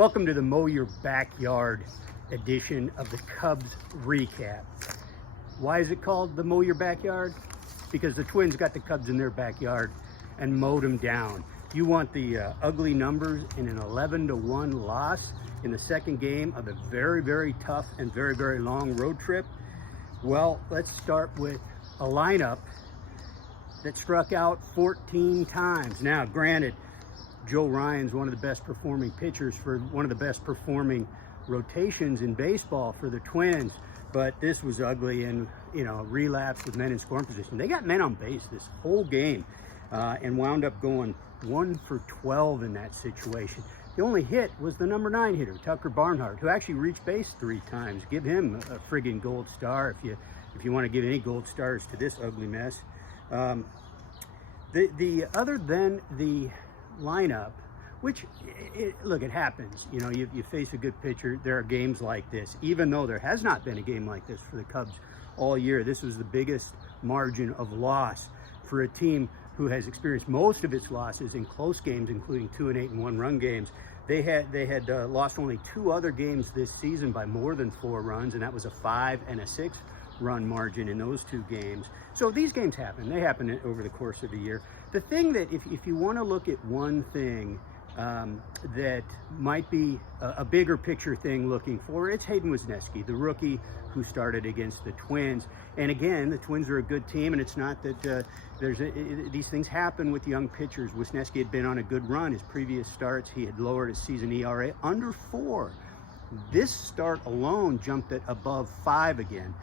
Welcome to the Mow Your Backyard edition of the Cubs recap. Why is it called the Mow Your Backyard? Because the Twins got the Cubs in their backyard and mowed them down. You want the ugly numbers in an 11-1 loss in the second game of a very, very tough and very, very long road trip? Well, let's start with a lineup that struck out 14 times. Now, granted, Joe Ryan's one of the best performing pitchers for one of the best performing rotations in baseball for the Twins, but this was ugly and, relapse with men in scoring position. They got men on base this whole game and wound up going 1 for 12 in that situation. The only hit was the number 9 hitter, Tucker Barnhart, who actually reached base 3 times. Give him a friggin' gold star if you want to give any gold stars to this ugly mess. The other than the lineup, which look, it happens. You face a good pitcher. There are games like this. Even though there has not been a game like this for the Cubs all year, this was the biggest margin of loss for a team who has experienced most of its losses in close games, including 2 and 8 and 1-run games. They had lost only 2 other games this season by more than 4 runs, and that was a 5 and a 6-run margin in those 2 games. So these games happen. They happen over the course of a year. The thing that, if you want to look at one thing that might be a bigger picture thing looking forward, it's Heyden Wesneski, the rookie who started against the Twins. And again, the Twins are a good team, and it's not that these things happen with young pitchers. Wesneski had been on a good run. His previous starts, he had lowered his season ERA under 4. This start alone jumped it above 5 again.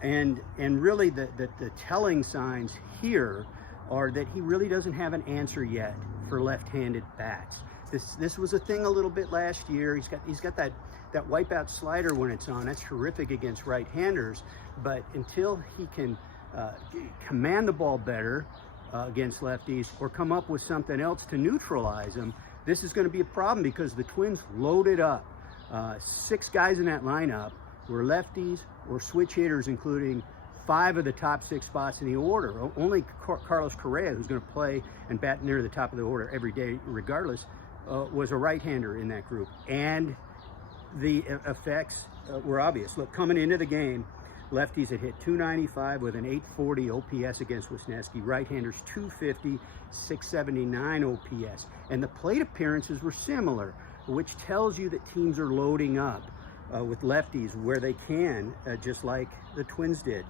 And really the telling signs here are that he really doesn't have an answer yet for left-handed bats. This was a thing a little bit last year. He's got that wipeout slider when it's on. That's terrific against right-handers. But until he can command the ball better against lefties or come up with something else to neutralize them, this is going to be a problem because the Twins loaded up. 6 guys in that lineup were lefties or switch hitters, including 5 of the top 6 spots in the order. Only Carlos Correa, who's going to play and bat near the top of the order every day regardless, was a right-hander in that group. And the effects were obvious. Look, coming into the game, lefties had hit .295 with an .840 OPS against Wesneski. Right-handers .250, .679 OPS. And the plate appearances were similar, which tells you that teams are loading up with lefties where they can, just like the Twins did.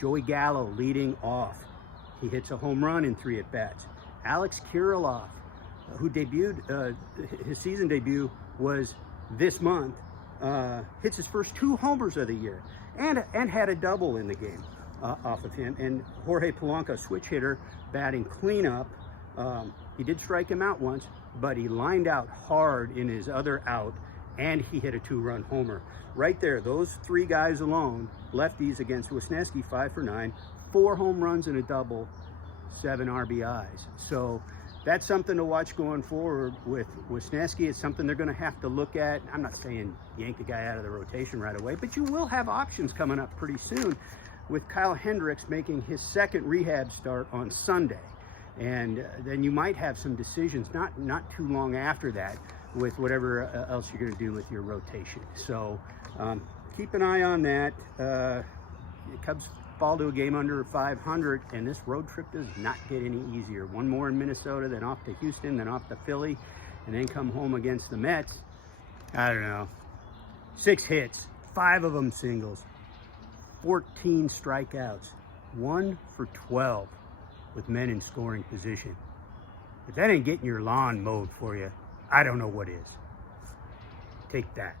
Joey Gallo leading off. He hits a home run in 3 at-bats. Alex Kirilloff, who debuted, his season debut was this month, hits his first 2 homers of the year and had a double in the game off of him. And Jorge Polanco, switch hitter, batting cleanup. He did strike him out once, but he lined out hard in his other out, and he hit a 2-run homer. Right there, those 3 guys alone, lefties against Wesneski, 5 for 9, 4 home runs and a double, 7 RBIs. So that's something to watch going forward with Wesneski. It's something they're going to have to look at. I'm not saying yank the guy out of the rotation right away, but you will have options coming up pretty soon with Kyle Hendricks making his 2nd rehab start on Sunday. And then you might have some decisions not too long after that with whatever else you're going to do with your rotation. So keep an eye on that. The Cubs fall to a game under 500, and this road trip does not get any easier. One more in Minnesota, then off to Houston, then off to Philly, and then come home against the Mets. I don't know. 6 hits, 5 of them singles, 14 strikeouts, 1 for 12 with men in scoring position. If that ain't getting your lawn mowed for you, I don't know what is. Take that.